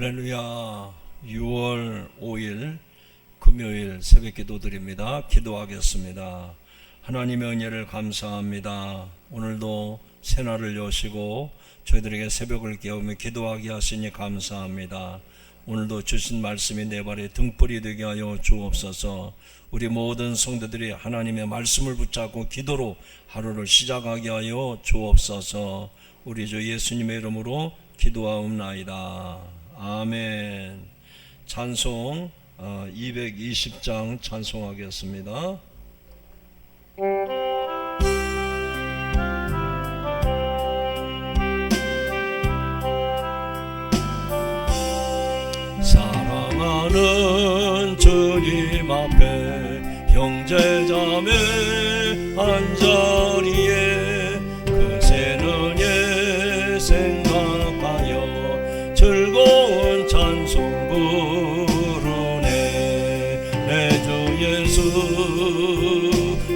할렐루야. 6월 5일 금요일 새벽 기도 드립니다. 기도하겠습니다. 하나님의 은혜를 감사합니다. 오늘도 새날을 여시고 저희들에게 새벽을 깨우며 기도하게 하시니 감사합니다. 오늘도 주신 말씀이 내 발에 등불이 되게 하여 주옵소서. 우리 모든 성도들이 하나님의 말씀을 붙잡고 기도로 하루를 시작하게 하여 주옵소서. 우리 주 예수님의 이름으로 기도하옵나이다. 아멘. 찬송 220장 찬송하겠습니다. 사랑하는 주님 앞에 형제자매 한자리에 그 새는 예 생각하여 즐거운 찬송 부르네. 내 주 예수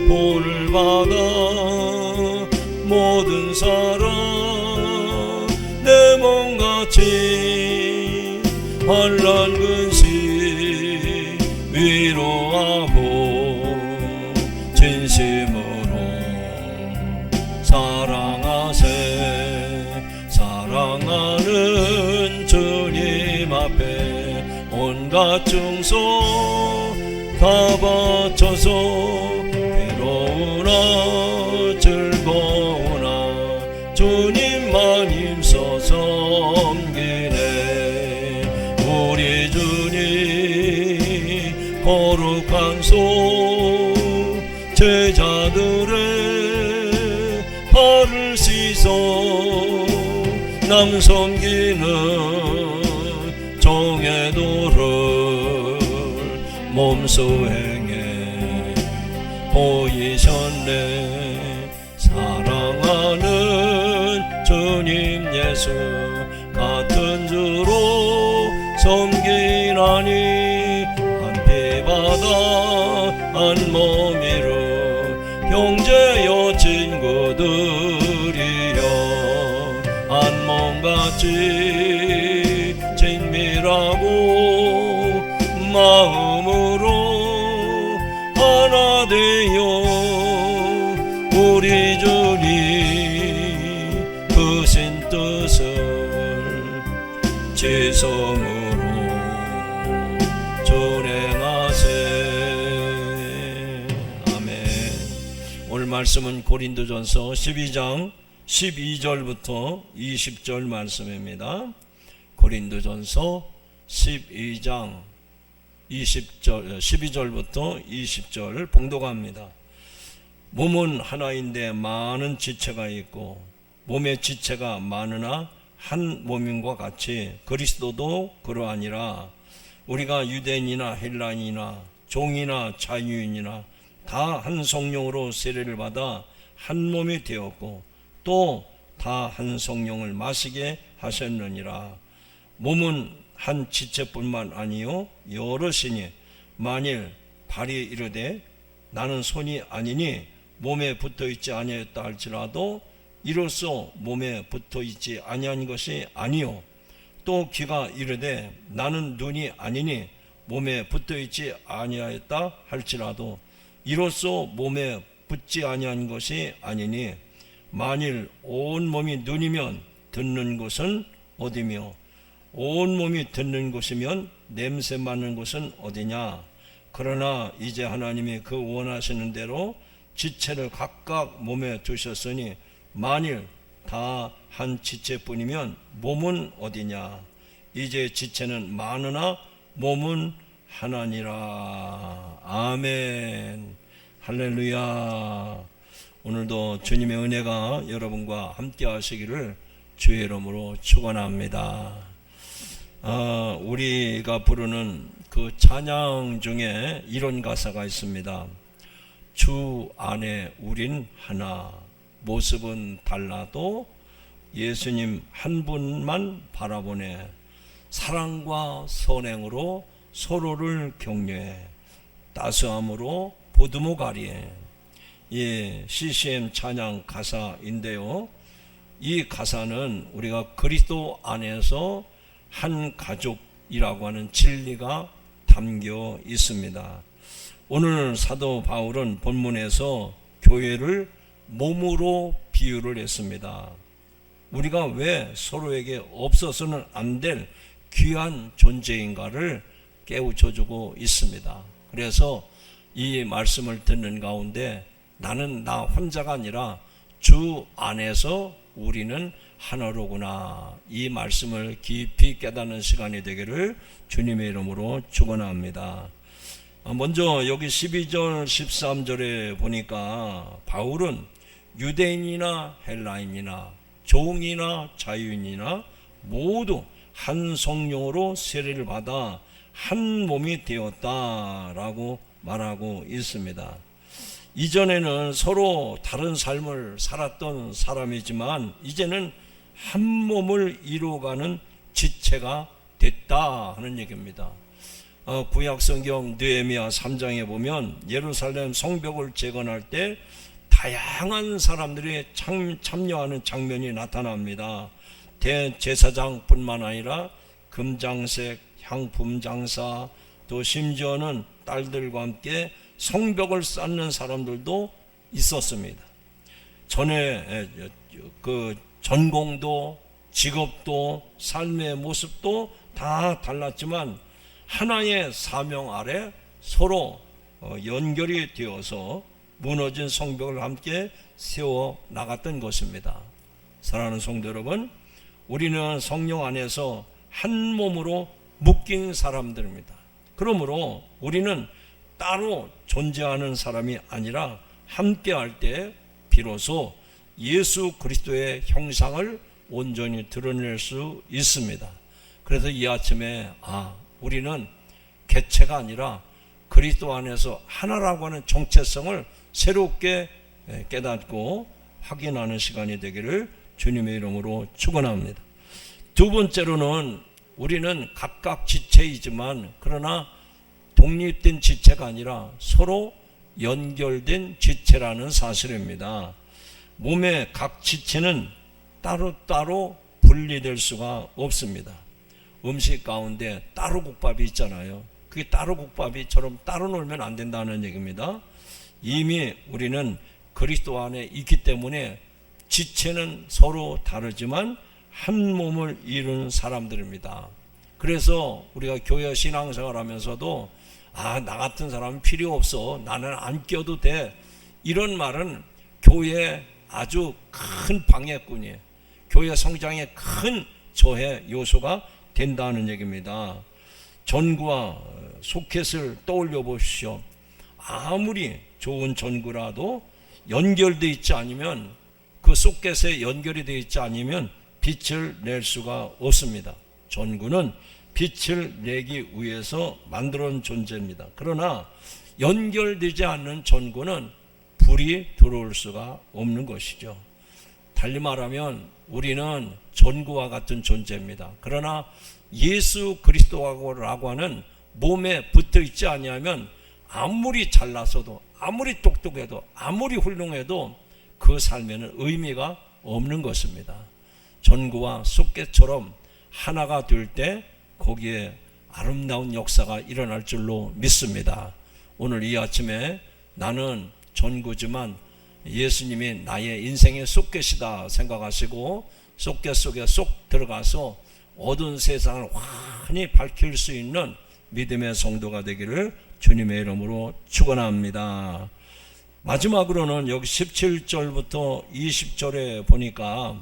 본을 받아 모든 사람 내 몸같이 환난 근심 위로하고 진심으로 사랑하세. 사랑하는 주님 앞에 온갖 중소 다 바쳐서 괴로우나 즐거우나 주님만 힘써 섬기네. 우리 주님 거룩한 손 제자들의 발을 씻어 남 섬기는 정의 도를 몸소 행해 보이셨네. 사랑하는 주님 예수 같은 주로 섬기나니 한 피바다 한 몸이로 형제여 친구들이여 한 몸같이 친밀하고 마음으로 하나 되어 우리 주님 크신 뜻을 지성으로 준행하세. 아멘. 오늘 말씀은 고린도전서 12장 12절부터 20절 말씀입니다. 고린도전서 12장 12절부터 20절 봉독합니다. 몸은 하나인데 많은 지체가 있고 몸의 지체가 많으나 한 몸인과 같이 그리스도도 그러하니라. 우리가 유대인이나 헬라인이나 종이나 자유인이나 다 한 성령으로 세례를 받아 한 몸이 되었고 또 다 한 성령을 마시게 하셨느니라. 몸은 한 지체뿐만 아니요 여럿이니 만일 발이 이르되 나는 손이 아니니 몸에 붙어있지 아니하였다 할지라도 이로써 몸에 붙어있지 아니한 것이 아니요 또 귀가 이르되 나는 눈이 아니니 몸에 붙어있지 아니하였다 할지라도 이로써 몸에 붙지 아니한 것이 아니니 만일 온 몸이 눈이면 듣는 곳은 어디며 온 몸이 듣는 곳이면 냄새 맡는 곳은 어디냐. 그러나 이제 하나님이 그 원하시는 대로 지체를 각각 몸에 두셨으니 만일 다 한 지체뿐이면 몸은 어디냐. 이제 지체는 많으나 몸은 하나니라. 아멘. 할렐루야. 오늘도 주님의 은혜가 여러분과 함께 하시기를 주의 이름으로 축원합니다. 우리가 부르는 그 찬양 중에 이런 가사가 있습니다. 주 안에 우린 하나, 모습은 달라도 예수님 한 분만 바라보네. 사랑과 선행으로 서로를 격려해 따스함으로 보듬어 가리에. CCM 찬양 가사인데요, 이 가사는 우리가 그리스도 안에서 한 가족이라고 하는 진리가 담겨 있습니다. 오늘 사도 바울은 본문에서 교회를 몸으로 비유를 했습니다. 우리가 왜 서로에게 없어서는 안 될 귀한 존재인가를 깨우쳐주고 있습니다. 그래서 이 말씀을 듣는 가운데 나는 나 혼자가 아니라 주 안에서 우리는 하나로구나, 이 말씀을 깊이 깨닫는 시간이 되기를 주님의 이름으로 축원합니다. 먼저 여기 12절 13절에 보니까 바울은 유대인이나 헬라인이나 종이나 자유인이나 모두 한 성령으로 세례를 받아 한 몸이 되었다라고 말하고 있습니다. 이전에는 서로 다른 삶을 살았던 사람이지만 이제는 한 몸을 이루어가는 지체가 됐다 하는 얘기입니다. 구약성경 느헤미야 3장에 보면 예루살렘 성벽을 재건할 때 다양한 사람들이 참여하는 장면이 나타납니다. 대제사장뿐만 아니라 금장색, 향품장사, 또 심지어는 딸들과 함께 성벽을 쌓는 사람들도 있었습니다. 전에 그 전공도 직업도 삶의 모습도 다 달랐지만 하나의 사명 아래 서로 연결이 되어서 무너진 성벽을 함께 세워 나갔던 것입니다. 사랑하는 성도 여러분, 우리는 성령 안에서 한 몸으로 묶인 사람들입니다. 그러므로 우리는 따로 존재하는 사람이 아니라 함께할 때 비로소 예수 그리스도의 형상을 온전히 드러낼 수 있습니다. 그래서 이 아침에 우리는 개체가 아니라 그리스도 안에서 하나라고 하는 정체성을 새롭게 깨닫고 확인하는 시간이 되기를 주님의 이름으로 축원합니다. 두 번째로는 우리는 각각 지체이지만 그러나 독립된 지체가 아니라 서로 연결된 지체라는 사실입니다. 몸의 각 지체는 따로따로 분리될 수가 없습니다. 음식 가운데 따로 국밥이 있잖아요. 그게 따로 국밥이처럼 따로 놀면 안 된다는 얘기입니다. 이미 우리는 그리스도 안에 있기 때문에 지체는 서로 다르지만 한 몸을 이루는 사람들입니다. 그래서 우리가 교회 신앙생활 하면서도 나 같은 사람은 필요 없어, 나는 안 껴도 돼, 이런 말은 교회에 아주 큰 방해꾼이에요. 교회 성장에 큰 저해 요소가 된다는 얘기입니다. 전구와 소켓을 떠올려 보십시오. 아무리 좋은 전구라도 연결되어 있지 않으면, 그 소켓에 연결이 되어 있지 않으면 빛을 낼 수가 없습니다. 전구는 빛을 내기 위해서 만들어진 존재입니다. 그러나 연결되지 않는 전구는 불이 들어올 수가 없는 것이죠. 달리 말하면 우리는 전구와 같은 존재입니다. 그러나 예수 그리스도라고 하는 몸에 붙어 있지 아니하면 아무리 잘나서도, 아무리 똑똑해도, 아무리 훌륭해도 그 삶에는 의미가 없는 것입니다. 전구와 소켓처럼 하나가 될 때 거기에 아름다운 역사가 일어날 줄로 믿습니다. 오늘 이 아침에 나는 전구지만 예수님이 나의 인생의 소켓이다 생각하시고 소켓 속에 쏙 들어가서 어두운 세상을 환히 밝힐 수 있는 믿음의 성도가 되기를 주님의 이름으로 축원합니다. 마지막으로는 여기 17절부터 20절에 보니까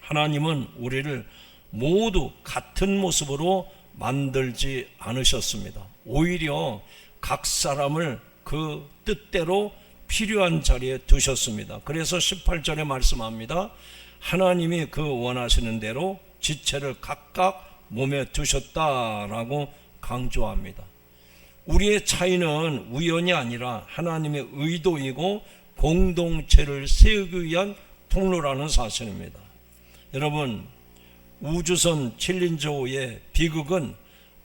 하나님은 우리를 모두 같은 모습으로 만들지 않으셨습니다. 오히려 각 사람을 그 뜻대로 필요한 자리에 두셨습니다. 그래서 18절에 말씀합니다. 하나님이 그 원하시는 대로 지체를 각각 몸에 두셨다라고 강조합니다. 우리의 차이는 우연이 아니라 하나님의 의도이고 공동체를 세우기 위한 통로라는 사실입니다. 여러분, 우주선 챌린저호의 비극은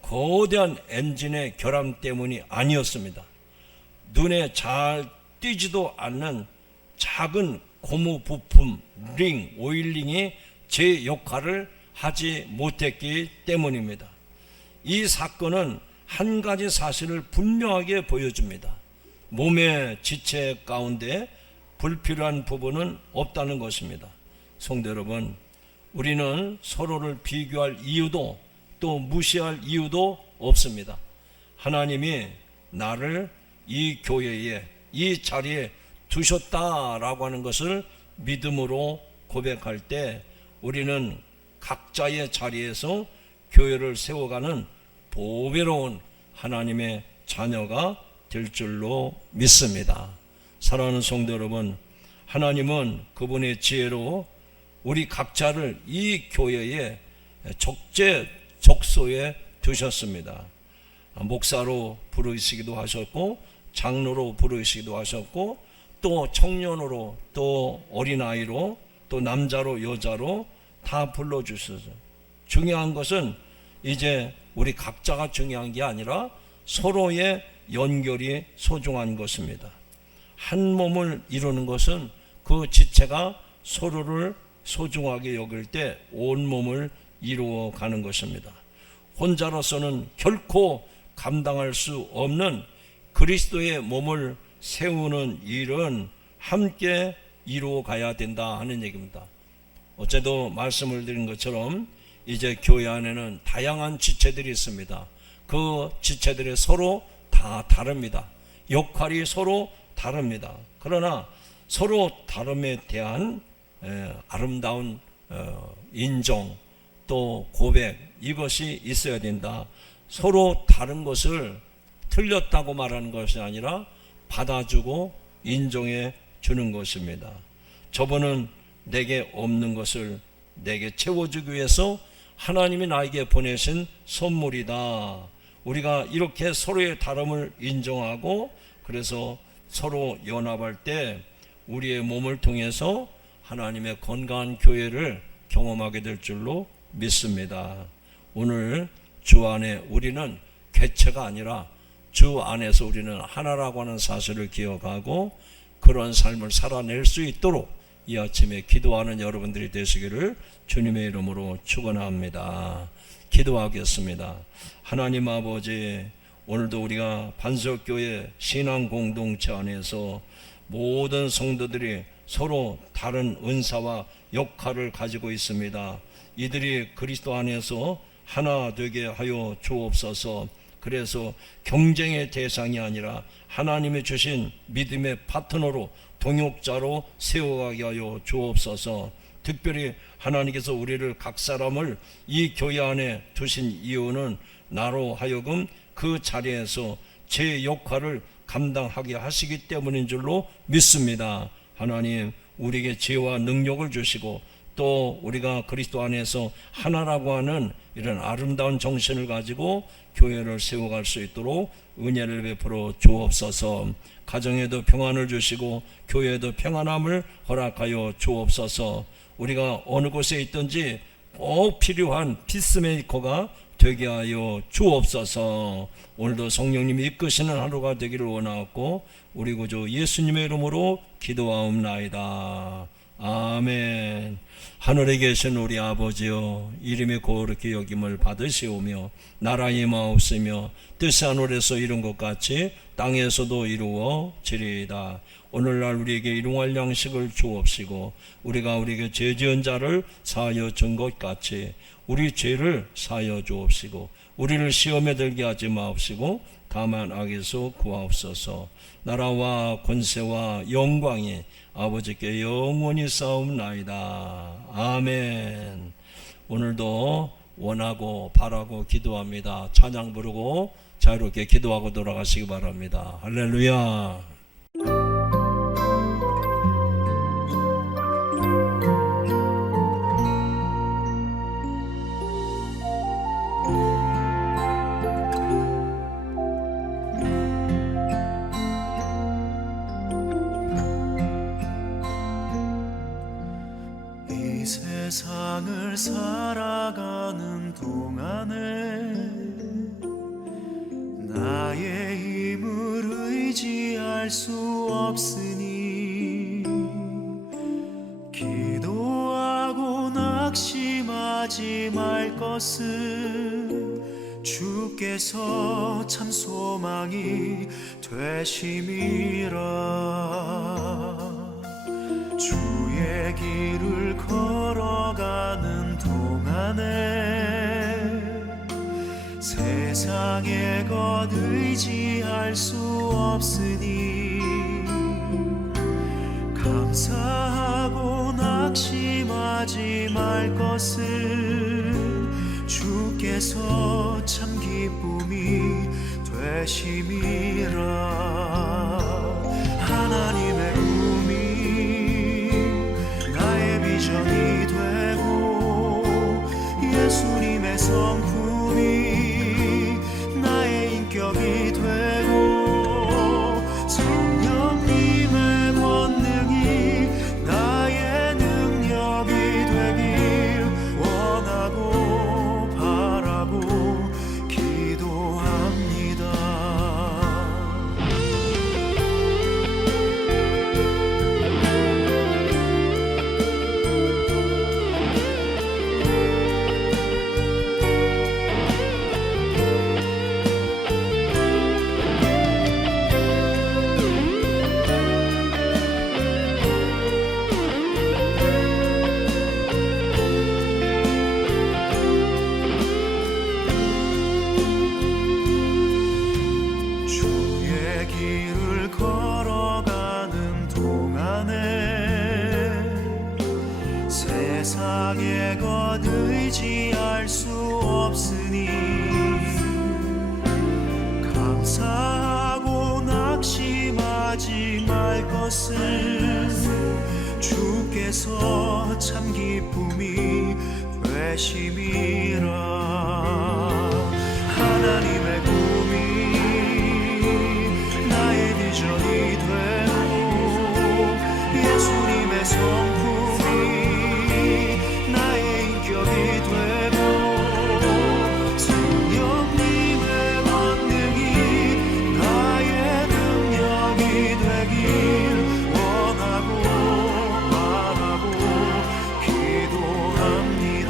거대한 엔진의 결함 때문이 아니었습니다. 눈에 잘 띄지도 않는 작은 고무 부품, 오일링이 제 역할을 하지 못했기 때문입니다. 이 사건은 한 가지 사실을 분명하게 보여줍니다. 몸의 지체 가운데 불필요한 부분은 없다는 것입니다. 성도 여러분, 우리는 서로를 비교할 이유도 또 무시할 이유도 없습니다. 하나님이 나를 이 교회에, 이 자리에 두셨다라고 하는 것을 믿음으로 고백할 때 우리는 각자의 자리에서 교회를 세워가는 보배로운 하나님의 자녀가 될 줄로 믿습니다. 사랑하는 성도 여러분, 하나님은 그분의 지혜로 우리 각자를 이 교회에 적재적소에 두셨습니다. 목사로 부르시기도 하셨고, 장로로 부르시기도 하셨고, 또 청년으로, 또 어린아이로, 또 남자로 여자로 다 불러주셔서, 중요한 것은 이제 우리 각자가 중요한 게 아니라 서로의 연결이 소중한 것입니다. 한 몸을 이루는 것은 그 지체가 서로를 소중하게 여길 때 온 몸을 이루어 가는 것입니다. 혼자로서는 결코 감당할 수 없는 그리스도의 몸을 세우는 일은 함께 이루어 가야 된다 하는 얘기입니다. 어제도 말씀을 드린 것처럼 이제 교회 안에는 다양한 지체들이 있습니다. 그 지체들이 서로 다 다릅니다. 역할이 서로 다릅니다. 그러나 서로 다름에 대한 아름다운 인정 또 고백, 이것이 있어야 된다. 서로 다른 것을 틀렸다고 말하는 것이 아니라 받아주고 인정해 주는 것입니다. 저분은 내게 없는 것을 내게 채워주기 위해서 하나님이 나에게 보내신 선물이다. 우리가 이렇게 서로의 다름을 인정하고 그래서 서로 연합할 때 우리의 몸을 통해서 하나님의 건강한 교회를 경험하게 될 줄로 믿습니다. 오늘 주 안에 우리는 객체가 아니라 주 안에서 우리는 하나라고 하는 사실을 기억하고 그런 삶을 살아낼 수 있도록 이 아침에 기도하는 여러분들이 되시기를 주님의 이름으로 축원합니다. 기도하겠습니다. 하나님 아버지, 오늘도 우리가 반석교회 신앙공동체 안에서 모든 성도들이 서로 다른 은사와 역할을 가지고 있습니다. 이들이 그리스도 안에서 하나 되게 하여 주옵소서. 그래서 경쟁의 대상이 아니라 하나님이 주신 믿음의 파트너로 동역자로 세워가게 하여 주옵소서. 특별히 하나님께서 우리를 각 사람을 이 교회 안에 두신 이유는 나로 하여금 그 자리에서 제 역할을 감당하게 하시기 때문인 줄로 믿습니다. 하나님, 우리에게 지혜와 능력을 주시고 또 우리가 그리스도 안에서 하나라고 하는 이런 아름다운 정신을 가지고 교회를 세워갈 수 있도록 은혜를 베풀어 주옵소서. 가정에도 평안을 주시고 교회에도 평안함을 허락하여 주옵소서. 우리가 어느 곳에 있든지 꼭 필요한 피스메이커가 되게 하여 주옵소서. 오늘도 성령님이 이끄시는 하루가 되기를 원하옵고 우리 구주 예수님의 이름으로 기도하옵나이다. 아멘. 하늘에 계신 우리 아버지여, 이름이 거룩히 여김을 받으시오며 나라의 마옵시며 뜻이 하늘에서 이룬 것 같이 땅에서도 이루어지리이다. 오늘날 우리에게 일용할 양식을 주옵시고 우리가 우리에게 죄 지은 자를 사하여 준 것 같이 우리 죄를 사하여 주옵시고 우리를 시험에 들게 하지 마옵시고 다만 악에서 구하옵소서. 나라와 권세와 영광이 아버지께 영원히 싸움나이다. 아멘. 오늘도 원하고 바라고 기도합니다. 찬양 부르고 자유롭게 기도하고 돌아가시기 바랍니다. 할렐루야. 세상을 살아가는 동안에 나의 힘을 의지할 수 없으니 기도하고 낙심하지 말 것은 주께서 참 소망이 되심이라. 주의 길을 걸어가는 동안에 세상의 것 의지할 수 없으니 감사하고 낙심하지 말 것은 주께서 참 기쁨이 되심이라. 하나님의 꿈이 나의 비전이 되고 예수님의 성품이 나의 인격이 되고 성령님의 권능이 나의 능력이 되길 원하고 바라고 기도합니다. 주의 길을 걸어가는 동안에 세상의 것 의지할 수 없으니 감사하고 낙심하지 말 것은 주께서 참 기쁨이 되심이라. 하나님의 꿈이 나의 비전이 되고 예수님의 성품이 나의 인격이 되고 성령님의 권능이 나의 능력이 되길 원하고 바라고 기도합니다.